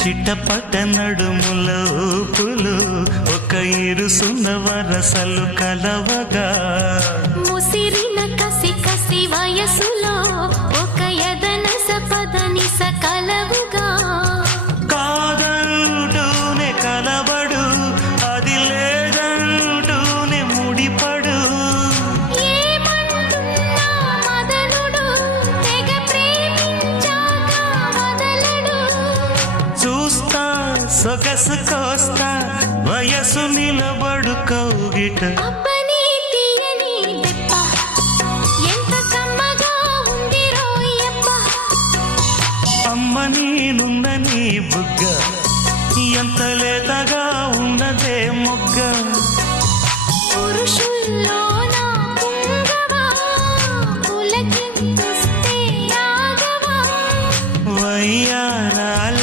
చిట్టపట నడుముల ఊపులు ఒక ఇరుసున్న వరసలు కలవగా ముసిరిన కసి కసి వయసులో ఒక యదన సపదని సకలవుగా కాదంటూనే కలబడు అది లేదంటూనే ముడిపడు ఏమంటున్నా మదనుడు తెగ ప్రేమించాక వదలడు చూస్తా సొగసు కోస్తా వయసు నిలబడు కౌగిట అబ్బని తీయని దెబ్బ ఎంత కమ్మగా ఉంది రోయప్ప అమ్మ నేనున్న నీ బుగ్గ ఎంత లేదా